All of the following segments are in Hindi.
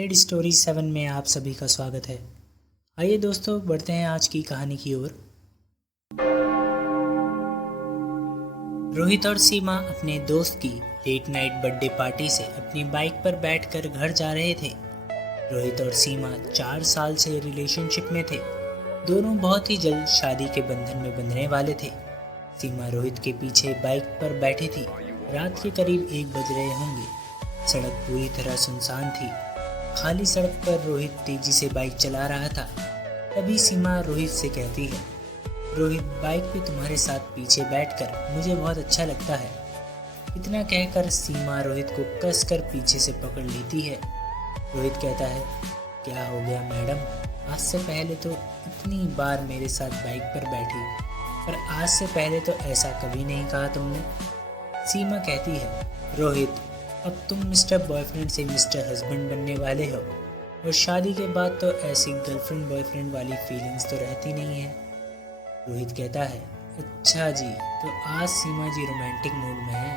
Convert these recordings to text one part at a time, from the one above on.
वांटेड स्टोरी 7 में आप सभी का स्वागत है। आइए दोस्तों, बढ़ते हैं आज की कहानी की ओर। रोहित और सीमा अपने दोस्त की लेट नाइट बर्थडे पार्टी से अपनी बाइक पर बैठकर घर जा रहे थे। रोहित और सीमा 4 साल से रिलेशनशिप में थे। दोनों बहुत ही जल्द शादी के बंधन में बंधने वाले थे। सीमा रोहित के पीछे बाइक पर बैठी थी। रात के करीब 1 बज रहे होंगे। सड़क पूरी तरह सुनसान थी। खाली सड़क पर रोहित तेजी से बाइक चला रहा था। तभी सीमा रोहित से कहती है, रोहित, बाइक पे तुम्हारे साथ पीछे बैठकर मुझे बहुत अच्छा लगता है। इतना कहकर सीमा रोहित को कसकर पीछे से पकड़ लेती है। रोहित कहता है, क्या हो गया मैडम? आज से पहले तो इतनी बार मेरे साथ बाइक पर बैठी, पर आज से पहले तो ऐसा कभी नहीं कहा तुमने। सीमा कहती है, रोहित, अब तुम मिस्टर बॉयफ्रेंड से मिस्टर हस्बैंड बनने वाले हो और शादी के बाद तो ऐसी गर्लफ्रेंड बॉयफ्रेंड वाली फीलिंग्स तो रहती नहीं है। रोहित कहता है, अच्छा जी, तो आज सीमा जी रोमांटिक मूड में है।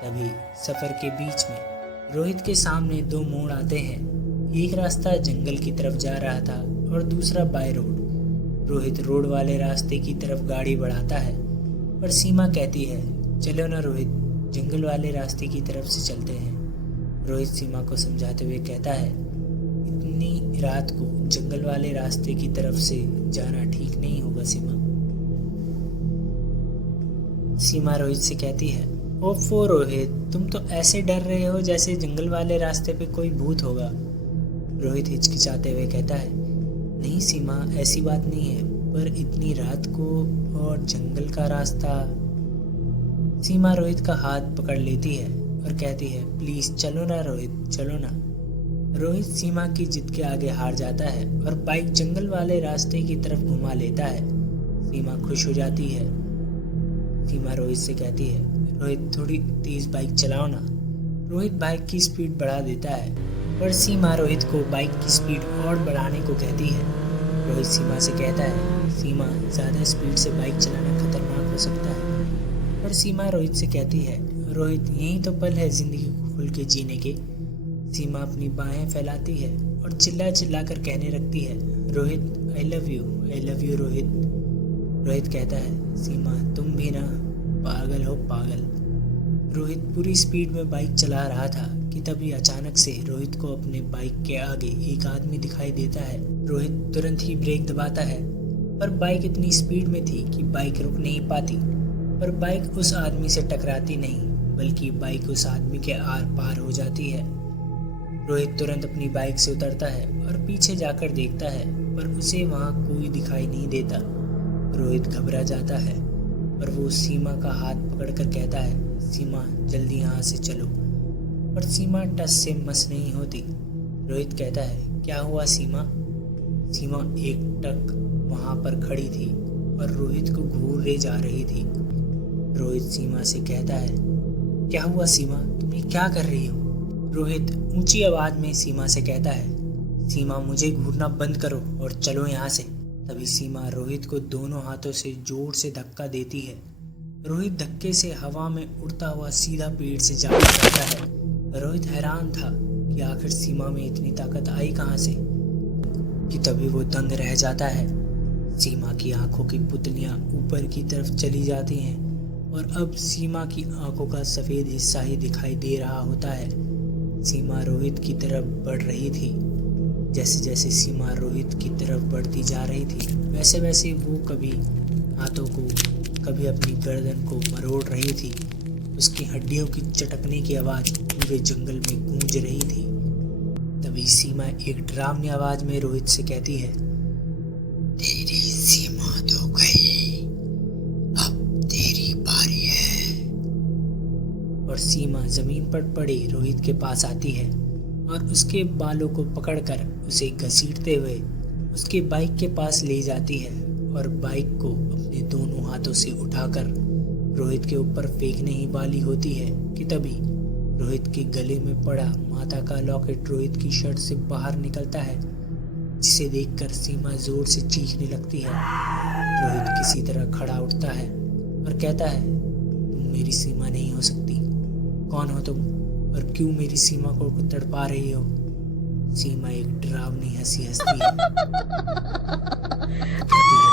तभी सफ़र के बीच में रोहित के सामने 2 मोड़ आते हैं। एक रास्ता जंगल की तरफ जा रहा था और दूसरा बाय रोड। रोहित रोड वाले रास्ते की तरफ गाड़ी बढ़ाता है, पर सीमा कहती है, चलो ना रोहित, जंगल वाले रास्ते की तरफ से चलते हैं। रोहित सीमा को समझाते हुए कहता है, इतनी रात को जंगल वाले रास्ते की तरफ से जाना ठीक नहीं होगा सीमा। सीमा रोहित से कहती है, ओफो रोहित, तुम तो ऐसे डर रहे हो जैसे जंगल वाले रास्ते पे कोई भूत होगा। रोहित हिचकिचाते हुए कहता है, नहीं सीमा, ऐसी बात नहीं है, पर इतनी रात को और जंगल का रास्ता। सीमा रोहित का हाथ पकड़ लेती है और कहती है, प्लीज चलो ना रोहित, चलो ना। रोहित सीमा की जिद के आगे हार जाता है और बाइक जंगल वाले रास्ते की तरफ घुमा लेता है। सीमा खुश हो जाती है। सीमा रोहित से कहती है, रोहित, थोड़ी तेज बाइक चलाओ ना। रोहित बाइक की स्पीड बढ़ा देता है, पर सीमा रोहित को बाइक की स्पीड और बढ़ाने को कहती है। रोहित सीमा से कहता है, सीमा, ज़्यादा स्पीड से बाइक चलाना खतरनाक हो सकता है। पर सीमा रोहित से कहती है, रोहित, यही तो पल है ज़िंदगी को खुल के जीने के। सीमा अपनी बाहें फैलाती है और चिल्ला चिल्ला कर कहने लगती है, Rohit, I love you Rohit. Rohit कहता है, सीमा, तुम भी ना पागल हो, पागल। रोहित पूरी स्पीड में बाइक चला रहा था कि तभी अचानक से रोहित को अपने बाइक के आगे एक आदमी दिखाई देता है। रोहित तुरंत ही ब्रेक दबाता है, पर बाइक इतनी स्पीड में थी कि बाइक रुक नहीं पाती। पर बाइक उस आदमी से टकराती नहीं, बल्कि बाइक उस आदमी के आर पार हो जाती है। रोहित तुरंत अपनी बाइक से उतरता है और पीछे जाकर देखता है, पर उसे वहाँ कोई दिखाई नहीं देता। रोहित घबरा जाता है और वो सीमा का हाथ पकड़कर कहता है, सीमा, जल्दी यहाँ से चलो। पर सीमा टस से मस नहीं होती। रोहित कहता है, क्या हुआ सीमा? सीमा एकटक वहाँ पर खड़ी थी और रोहित को घूरे जा रही थी। रोहित सीमा से कहता है, क्या हुआ सीमा, तुम ये क्या कर रही हो? रोहित ऊंची आवाज में सीमा से कहता है, सीमा, मुझे घूरना बंद करो और चलो यहाँ से। तभी सीमा रोहित को दोनों हाथों से जोर से धक्का देती है। रोहित धक्के से हवा में उड़ता हुआ सीधा पेड़ से जा गिरता है। रोहित हैरान था कि आखिर सीमा में इतनी ताकत आई कहाँ से, कि तभी वो दंग रह जाता है। सीमा की आंखों की पुतलियां ऊपर की तरफ चली जाती हैं और अब सीमा की आंखों का सफ़ेद हिस्सा ही दिखाई दे रहा होता है। सीमा रोहित की तरफ बढ़ रही थी। जैसे जैसे सीमा रोहित की तरफ बढ़ती जा रही थी, वैसे वैसे वो कभी हाथों को, कभी अपनी गर्दन को मरोड़ रही थी। उसकी हड्डियों की चटकने की आवाज़ पूरे जंगल में गूंज रही थी। तभी सीमा एक डरावनी आवाज़ में रोहित से कहती है, तेरी सीमा तो गई, अब तेरी बारी है। और सीमा जमीन पर पड़े रोहित के पास आती है और उसके बालों को पकड़कर उसे घसीटते हुए उसके बाइक के पास ले जाती है और बाइक को अपने दोनों हाथों से उठाकर रोहित के ऊपर फेंकने ही वाली होती है कि तभी रोहित के गले में पड़ा माता का लॉकेट रोहित की शर्ट से बाहर निकलता है, जिसे देखकर सीमा जोर से चीखने लगती है। रोहित किसी तरह खड़ा उठता है और कहता है, तुम मेरी सीमा नहीं हो सकती। कौन हो तुम और क्यों मेरी सीमा को तड़पा रही हो? सीमा एक डरावनी हंसी हंसती है, कहती है,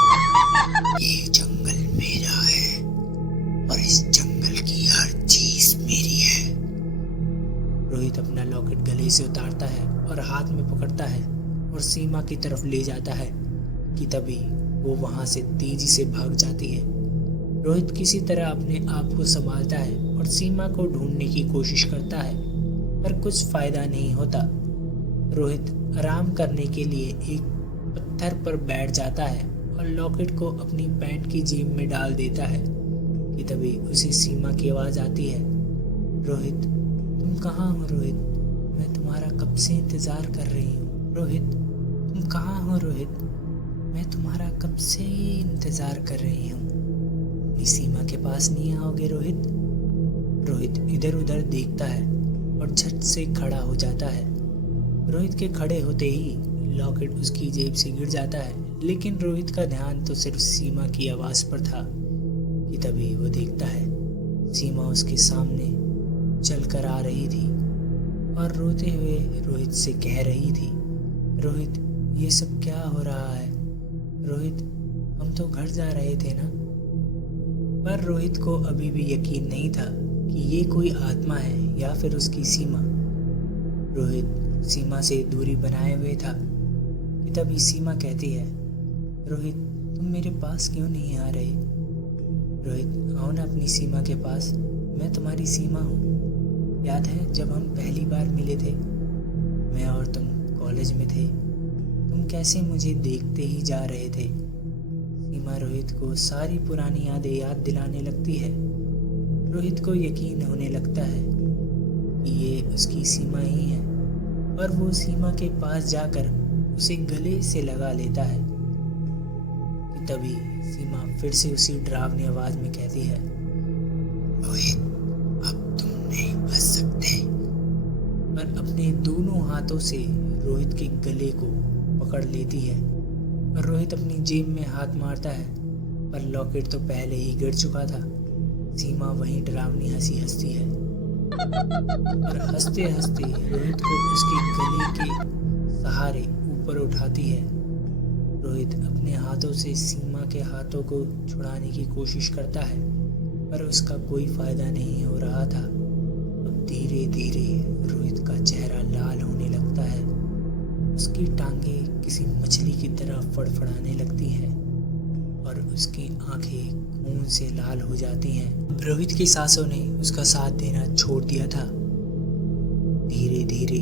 ये जंगल मेरा है और इस जंगल की हर चीज मेरी है। रोहित अपना लॉकेट गले से उतारता है और हाथ में पकड़ता है और सीमा की तरफ ले जाता है कि तभी वो वहां से तेजी से भाग जाती है। रोहित किसी तरह अपने आप को संभालता है और सीमा को ढूंढने की कोशिश करता है, पर कुछ फायदा नहीं होता। रोहित आराम करने के लिए एक पत्थर पर बैठ जाता है और लॉकेट को अपनी पैंट की जेब में डाल देता है कि तभी उसे सीमा की आवाज़ आती है, रोहित तुम कहाँ हो रोहित, मैं तुम्हारा कब से इंतज़ार कर रही हूँ। रोहित तुम कहाँ हो रोहित, मैं तुम्हारा कब से इंतज़ार कर रही हूँ। अपनी सीमा के पास नहीं आओगे रोहित। रोहित इधर उधर देखता है और झट से खड़ा हो जाता है। रोहित के खड़े होते ही लॉकेट उसकी जेब से गिर जाता है, लेकिन रोहित का ध्यान तो सिर्फ सीमा की आवाज़ पर था कि तभी वो देखता है सीमा उसके सामने चल कर आ रही थी और रोते हुए रोहित से कह रही थी, रोहित ये सब क्या हो रहा है। रोहित हम तो घर जा रहे थे ना। पर रोहित को अभी भी यकीन नहीं था कि ये कोई आत्मा है या फिर उसकी सीमा। रोहित सीमा से दूरी बनाए हुए था कि तभी सीमा कहती है, रोहित तुम मेरे पास क्यों नहीं आ रहे। रोहित आओ ना अपनी सीमा के पास, मैं तुम्हारी सीमा हूँ। याद है जब हम पहली बार मिले थे, मैं और तुम कॉलेज में थे, तुम कैसे मुझे देखते ही जा रहे थे। सीमा रोहित को सारी पुरानी यादें याद दिलाने लगती है। रोहित को यकीन होने लगता है कि ये उसकी सीमा ही है और वो सीमा के पास जाकर उसे गले से लगा लेता है कि तभी सीमा फिर से उसी डरावनी आवाज में कहती है, रोहित अब तुम नहीं बच सकते। पर अपने दोनों हाथों से रोहित के गले को पकड़ लेती है और रोहित अपनी जेब में हाथ मारता है, पर लॉकेट तो पहले ही गिर चुका था। सीमा वहीं डरावनी हंसी हंसती है और हंसते हंसते रोहित को उसके गले के सहारे ऊपर उठाती है। रोहित अपने हाथों से सीमा के हाथों को छुड़ाने की कोशिश करता है, पर उसका कोई फायदा नहीं हो रहा था। अब धीरे धीरे रोहित का चेहरा लाल होने लगता है, उसकी टांगें किसी मछली की तरह फड़फड़ाने लगती हैं और उसकी आंखें खून से लाल हो जाती हैं। रोहित की सांसों ने उसका साथ देना छोड़ दिया था। धीरे धीरे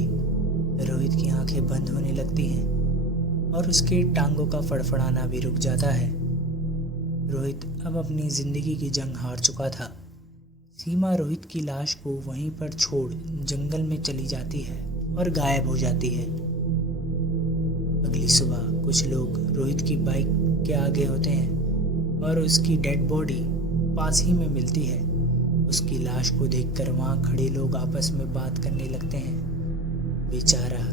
रोहित की आंखें बंद होने लगती हैं और उसके टांगों का फड़फड़ाना भी रुक जाता है। रोहित अब अपनी जिंदगी की जंग हार चुका था। सीमा रोहित की लाश को वहीं पर छोड़ जंगल में चली जाती है और गायब हो जाती है। अगली सुबह कुछ लोग रोहित की बाइक के आगे होते हैं और उसकी डेड बॉडी पास ही में मिलती है। उसकी लाश को देखकर वहाँ खड़े लोग आपस में बात करने लगते हैं। बेचारा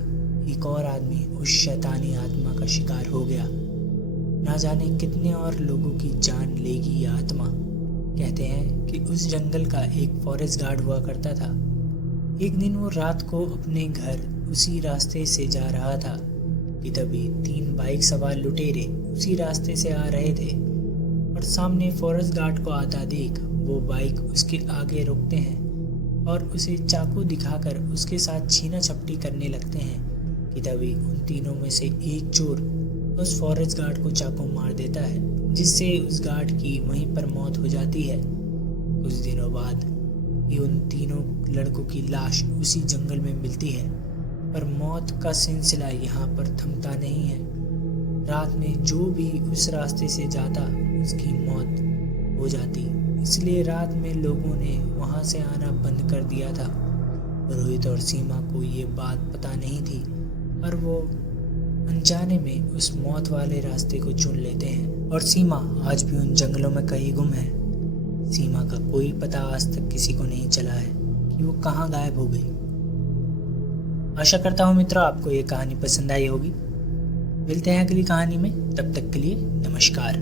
एक और आदमी उस शैतानी आत्मा का शिकार हो गया। ना जाने कितने और लोगों की जान लेगी ये आत्मा। कहते हैं कि उस जंगल का एक फॉरेस्ट गार्ड हुआ करता था। एक दिन वो रात को अपने घर उसी रास्ते से जा रहा था कि तभी 3 बाइक सवार लुटेरे उसी रास्ते से आ रहे थे और सामने फॉरेस्ट गार्ड को आता देख वो बाइक उसके आगे रोकते हैं और उसे चाकू दिखाकर उसके साथ छीना झपटी करने लगते हैं कि तभी उन तीनों में से एक चोर उस फॉरेस्ट गार्ड को चाकू मार देता है, जिससे उस गार्ड की वहीं पर मौत हो जाती है। कुछ दिनों बाद ही उन तीनों लड़कों की लाश उसी जंगल में मिलती है, पर मौत का सिलसिला यहाँ पर थमता नहीं है। रात में जो भी उस रास्ते से जाता उसकी मौत हो जाती, इसलिए रात में लोगों ने वहाँ से आना बंद कर दिया था। रोहित और सीमा को ये बात पता नहीं थी और वो अनजाने में उस मौत वाले रास्ते को चुन लेते हैं और सीमा आज भी उन जंगलों में कहीं गुम है। सीमा का कोई पता आज तक किसी को नहीं चला है कि वो कहाँ गायब हो गई। आशा करता हूँ मित्रों आपको ये कहानी पसंद आई होगी। मिलते हैं अगली कहानी में, तब तक के लिए नमस्कार।